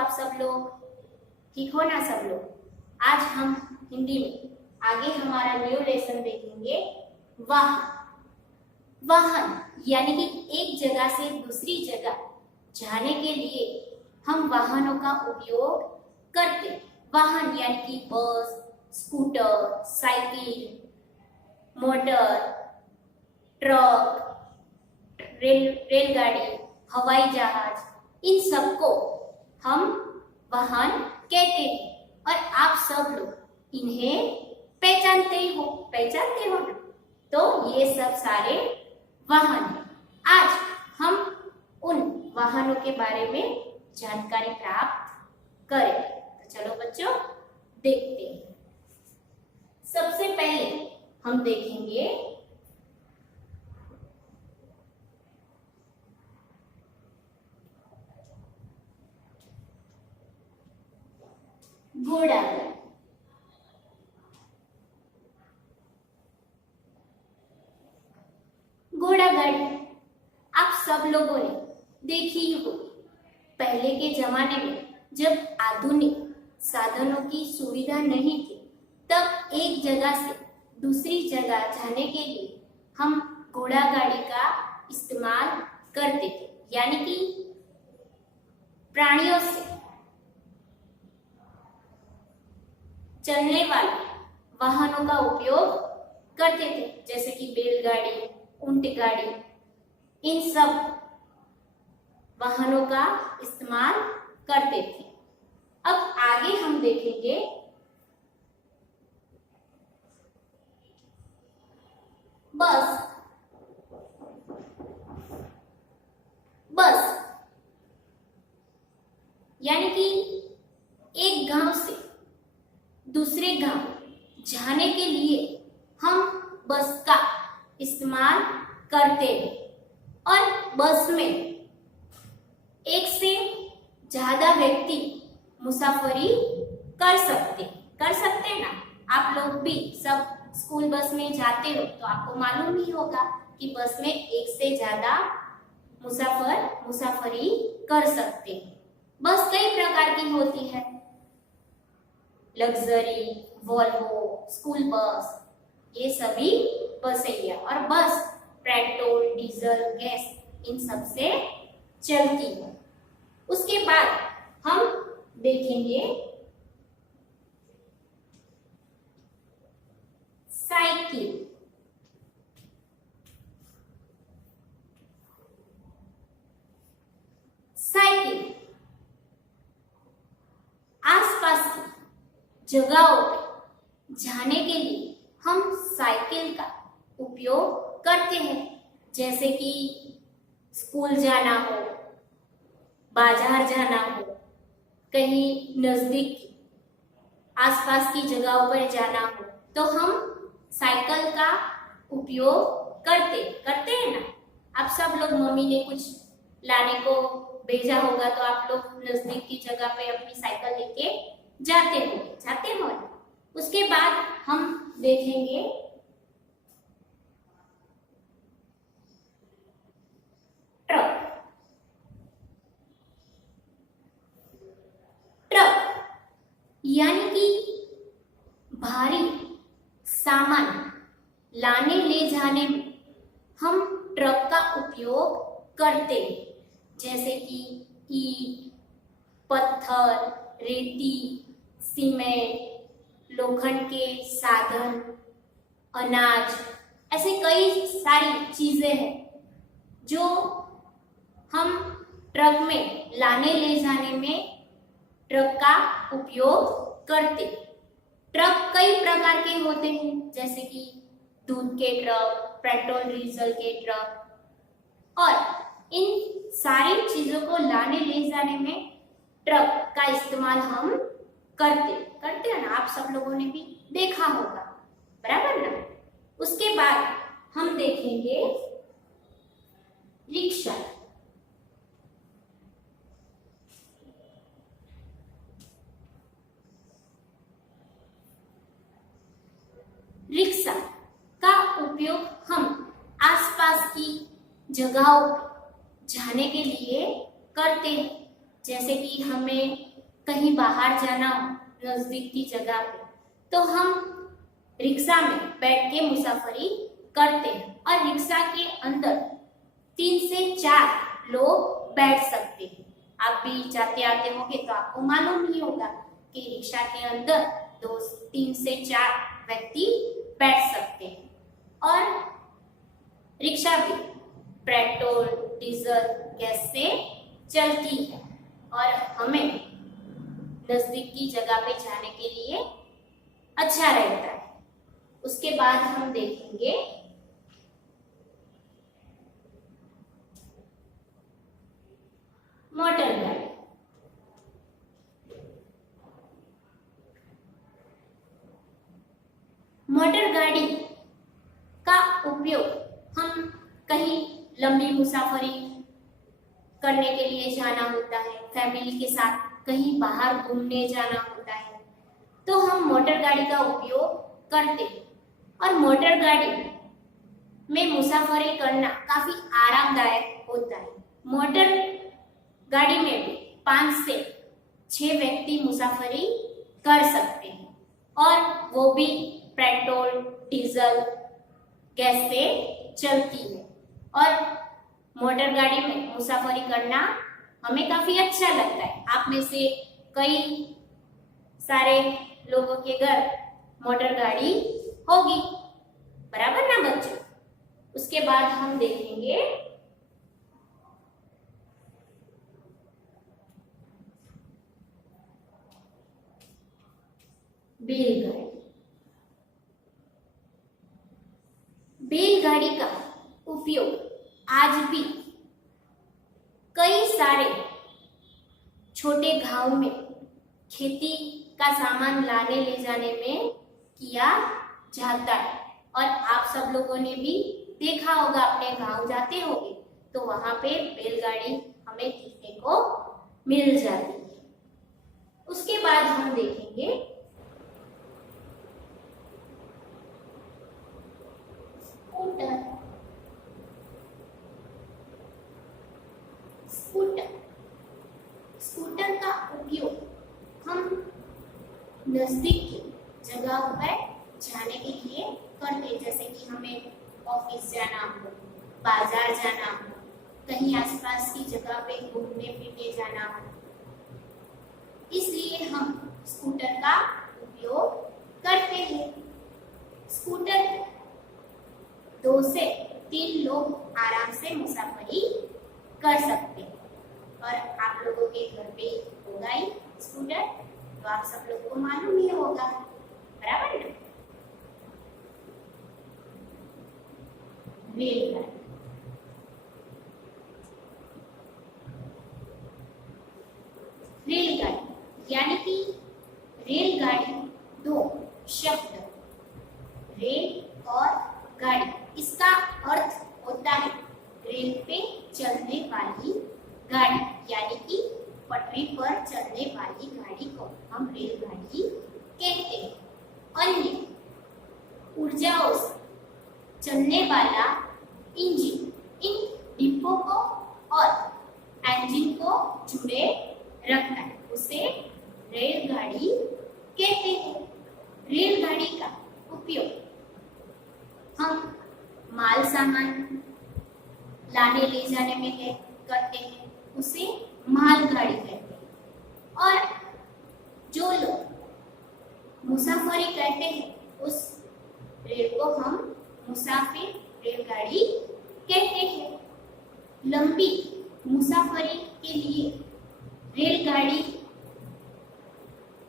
आप सब लोग? ठीक हो ना सब लोग? आज हम हिंदी में आगे हमारा न्यू लेसन देखेंगे वाहन। वाहन यानी कि एक जगह से दूसरी जगह जाने के लिए हम वाहनों का उपयोग करते। वाहन यानी कि बस, स्कूटर, साइकिल, मोटर, ट्रक, रेलगाड़ी, हवाई जहाज, इन सबको हम वाहन कहते हैं। और आप सब लोग इन्हें पहचानते हो ना? तो ये सब सारे वाहन हैं। आज हम उन वाहनों के बारे में जानकारी प्राप्त करेंगे। तो चलो बच्चों देखते हैं। सबसे पहले हम देखेंगे घोड़ागाड़ी। घोड़ागाड़ी आप सब लोगों ने देखी ही होगी। पहले के जमाने में जब आधुनिक साधनों की सुविधा नहीं थी, तब एक जगह से दूसरी जगह जाने के लिए हम घोड़ागाड़ी का इस्तेमाल करते थे, यानी कि प्राणियों से चलने वाले वाहनों का उपयोग करते थे, जैसे कि बैलगाड़ी, ऊंट गाड़ी, इन सब वाहनों का इस्तेमाल करते थे। अब आगे हम देखेंगे बस। बस यानी कि एक गांव से दूसरे गांव जाने के लिए हम बस का इस्तेमाल करते हैं। और बस में एक से ज्यादा व्यक्ति मुसाफरी कर सकते ना? आप लोग भी सब स्कूल बस में जाते हो तो आपको मालूम ही होगा कि बस में एक से ज्यादा मुसाफरी कर सकते हैं। बस कई प्रकार की होती है, लग्जरी, वोल्वो, स्कूल बस, ये सभी बसें। और बस पेट्रोल, डीजल, गैस इन सब से चलती है। उसके बाद हम देखेंगे साइकिल। साइकिल आसपास की जगहों पे जाने के लिए हम साइकिल का उपयोग करते हैं, जैसे कि स्कूल जाना हो, बाजार जाना हो, कहीं नजदीक आसपास की जगहों पर जाना हो, तो हम साइकिल का उपयोग करते हैं ना? आप सब लोग, मम्मी ने कुछ लाने को भेजा होगा तो आप लोग नजदीक की जगह पे अपनी साइकिल लेके जाते हो। उसके बाद हम देखेंगे ट्रक। ट्रक यानी कि भारी सामान लाने ले जाने में हम ट्रक का उपयोग करते हैं, जैसे कि ईंट, पत्थर, रेती, सीमेंट, लोखंड के साधन, अनाज, ऐसे कई सारी चीजें हैं जो हम ट्रक में लाने ले जाने में ट्रक का उपयोग करते। ट्रक कई प्रकार के होते हैं, जैसे कि दूध के ट्रक, पेट्रोल डीजल के ट्रक, और इन सारी चीजों को लाने ले जाने में ट्रक का इस्तेमाल हम करते हैं ना? आप सब लोगों ने भी देखा होगा, बराबर ना? उसके बाद हम देखेंगे रिक्शा। रिक्शा का उपयोग हम आसपास की जगहों जाने के लिए करते हैं, जैसे कि हमें कहीं बाहर जाना हो नजदीक की जगह पे, तो हम रिक्शा में बैठ के मुसाफरी करते हैं और रिक्शा के अंदर 3 से 4 लोग बैठ सकते हैं। आप भी जाते आते होंगे तो आपको मालूम ही होगा कि रिक्शा के अंदर 3 से 4 व्यक्ति बैठ सकते हैं। और रिक्शा भी पेट्रोल, डीजल, गैस से चलती है और हमें नजदीक की जगह पे जाने के लिए अच्छा रहता है। उसके बाद हम देखेंगे मोटर गाड़ी। मोटर गाड़ी का उपयोग हम कहीं लंबी मुसाफरी करने के लिए जाना होता है, फैमिली के साथ कहीं बाहर घूमने जाना होता है, तो हम मोटर गाड़ी का उपयोग करते हैं। और मोटर गाड़ी में मुसाफरी करना काफी आरामदायक होता है। मोटर गाड़ी में भी 5 से 6 व्यक्ति मुसाफरी कर सकते हैं और वो भी पेट्रोल, डीजल, गैस से चलती है। और मोटर गाड़ी में मुसाफरी करना हमें काफी अच्छा लगता है। आप में से कई सारे लोगों के घर मोटर गाड़ी होगी, बराबर ना बच्चों। उसके बाद हम देखेंगे बैलगाड़ी। बैलगाड़ी का उपयोग आज भी कई सारे छोटे गांव में खेती का सामान लाने ले जाने में किया जाता है। और आप सब लोगों ने भी देखा होगा, अपने गांव जाते होंगे तो वहां पे बैलगाड़ी हमें देखने को मिल जाती है। उसके बाद हम देखेंगे स्कूटर। स्कूटर का उपयोग हम नजदीक की जगह पर जाने के लिए करते, जैसे कि हमें ऑफिस जाना हो, बाजार जाना हो, कहीं आसपास की जगह पे घूमने फिरने जाना हो, इसलिए हम स्कूटर का उपयोग करते हैं। स्कूटर 2 से 3 लोग आराम से मुसाफरी कर सकते हैं। और आप लोगों के घर पे होगा ही स्कूटर, तो आप सब लोगों को मालूम ही होगा, बराबर ना। रेलगाड़ी। रेलगाड़ी यानी कि रेलगाड़ी 2 शब्द, रेल और गाड़ी, इसका अर्थ होता है रेल पे चलने वाली गाड़ी, यानी कि पटरी पर चलने वाली गाड़ी को हम रेलगाड़ी कहते हैं। अन्य ऊर्जाओं से चलने वाला इंजन इन डिब्बों को और इंजन को जुड़े रखता है, उसे रेलगाड़ी कहते हैं। रेलगाड़ी का उपयोग हम माल सामान लाने ले जाने में करते हैं, उसे मालगाड़ी कहते हैं। और जो लोग मुसाफरी करते हैं उस रेल को हम मुसाफिर रेलगाड़ी कहते हैं। लंबी मुसाफरी के लिए रेलगाड़ी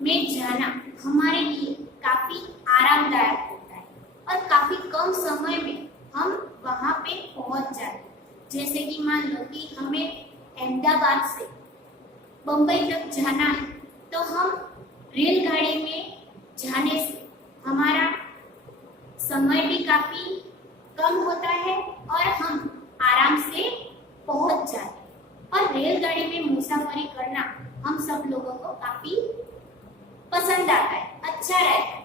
में जाना हमारे लिए काफी आरामदायक होता है और काफी कम समय में हम वहां पे पहुंच जाते हैं। जैसे कि मान लो कि हमें अहमदाबाद से बंबई तक जाना है, तो हम रेलगाड़ी में जाने से हमारा समय भी काफी कम होता है और हम आराम से पहुंच जाते हैं। और रेलगाड़ी में मुसाफरी करना हम सब लोगों को काफी पसंद आता है, अच्छा रहता है,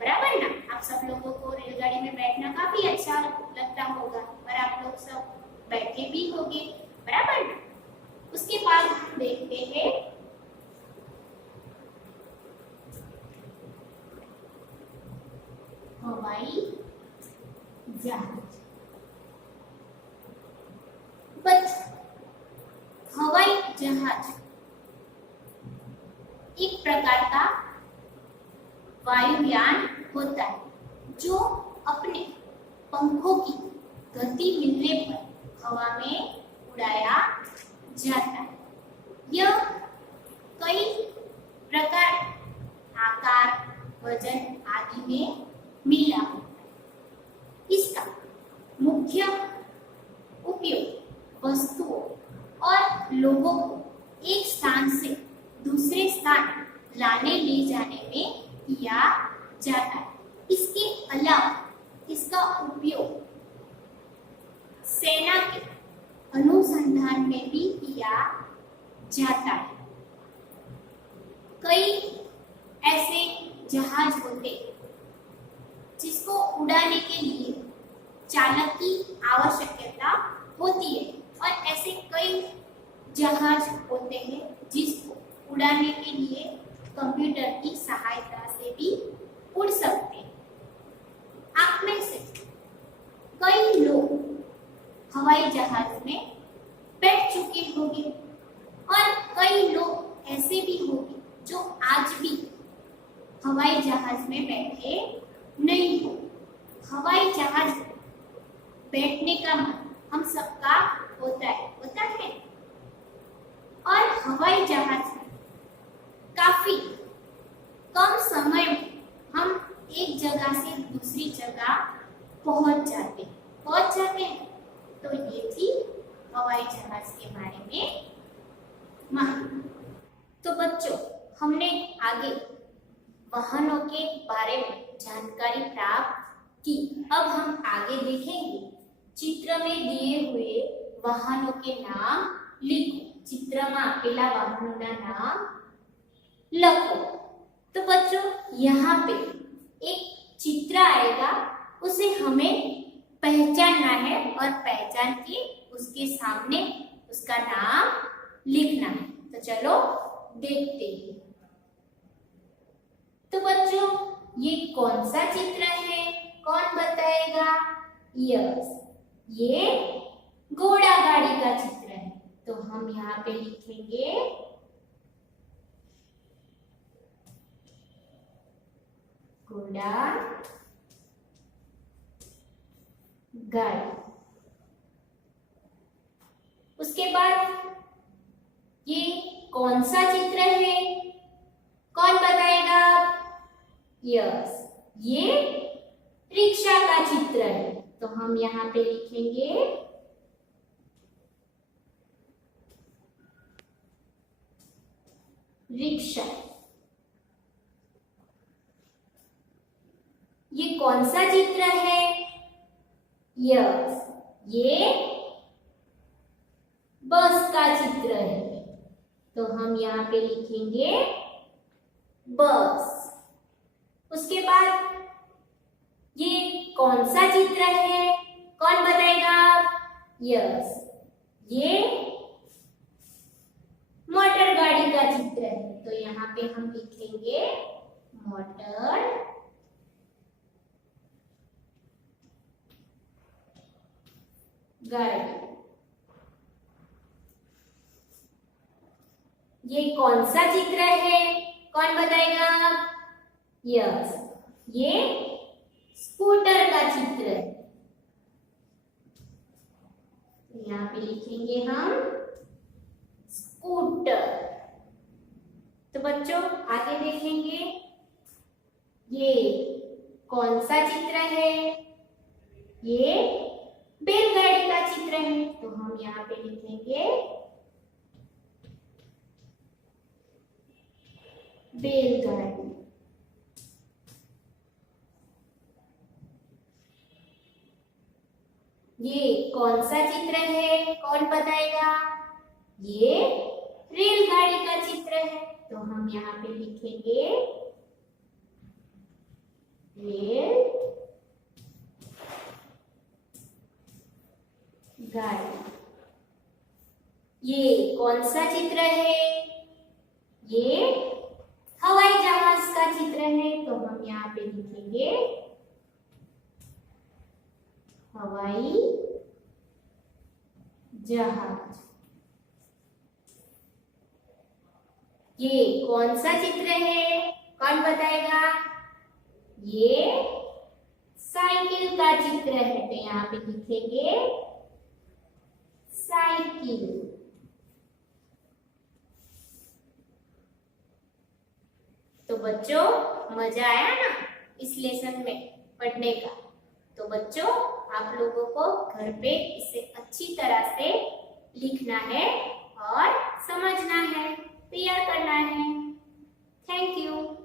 बराबर ना। आप सब लोगों को रेलगाड़ी में बैठना काफी अच्छा लगता होगा और आप लोग सब बैठे भी होंगे, बराबर ना। उसके बाद हम देखते हैं हवाई जहाज। बच्चों, हवाई जहाज एक प्रकार का वायुयान होता है जो अपने पंखों की गति मिलने पर हवा में उड़ाया जाता है। यह कई प्रकार, आकार, वजन आदि में मिला होता है। इसका मुख्य उपयोग वस्तुओं और लोगों को एक स्थान से दूसरे स्थान लाने ले जाने में किया जाता है। इसके अलावा इसका उपयोग सेना के अनुसंधान में भी किया जाता है। कई ऐसे जहाज होते हैं जिसको उड़ाने के लिए चालक की आवश्यकता होती है और ऐसे कई जहाज होते हैं जिसको उड़ाने के लिए कंप्यूटर की सहायता से भी उड़ सकते हैं। आप में से कई लोग हवाई जहाज में बैठ चुके होंगे और कई लोग ऐसे भी होंगे जो आज भी हवाई जहाज में बैठे नहीं हो। हवाई जहाज बैठने का मन हम सबका होता है और हवाई जहाज में काफी कम समय में हम एक जगह से दूसरी जगह पहुंच जाते हैं। तो ये थी हवाई जहाज के बारे में माहिती। तो बच्चों, हमने आगे वाहनों के बारे में जानकारी प्राप्त की। अब हम आगे देखेंगे चित्र में दिए हुए वाहनों के नाम लिखो। चित्रमा आपेला वाहनों नाम लखो। तो बच्चों, यहाँ पे एक चित्र आएगा, उसे हमें पहचानना है और पहचान के उसके सामने उसका नाम लिखना है। तो चलो देखते हैं। तो बच्चों, ये कौन सा चित्र है, कौन बताएगा? यस, ये घोड़ा गाड़ी का चित्र है। तो हम यहाँ पे लिखेंगे घोड़ा गाड़ी। उसके बाद ये कौन सा चित्र है, कौन बताएगा? यस, ये रिक्शा का चित्र है। तो हम यहाँ पे लिखेंगे रिक्शा। ये कौन सा चित्र है? यस, ये बस का चित्र है। तो हम यहाँ पे लिखेंगे बस। उसके बाद ये कौन सा चित्र है, कौन बताएगा? यस, ये मोटर गाड़ी का चित्र है। तो यहाँ पे हम लिखेंगे मोटर गाड़ी। ये कौन सा चित्र है, कौन बताएगा? यस, ये स्कूटर का चित्र है। यहाँ पे लिखेंगे हम स्कूटर। तो बच्चों, आगे देखेंगे ये कौन सा चित्र है? ये बैलगाड़ी का चित्र है। तो हम यहाँ पे लिखेंगे बैलगाड़ी। ये कौन सा चित्र है, कौन बताएगा? ये रेलगाड़ी का चित्र है। तो हम यहाँ पे लिखेंगे रेल गाड़ी। ये कौन सा चित्र है? ये हवाई जहाज का चित्र है। तो हम यहाँ पे लिखेंगे हवाई जहाज। ये कौन सा चित्र है, कौन बताएगा? ये साइकिल का चित्र है, तो यहाँ पे लिखेंगे साइकिल। तो बच्चों, मजा आया ना इस लेसन में पढ़ने का? तो बच्चों, आप लोगों को घर पे इसे अच्छी तरह से लिखना है और समझना है, तैयार करना है। Thank you.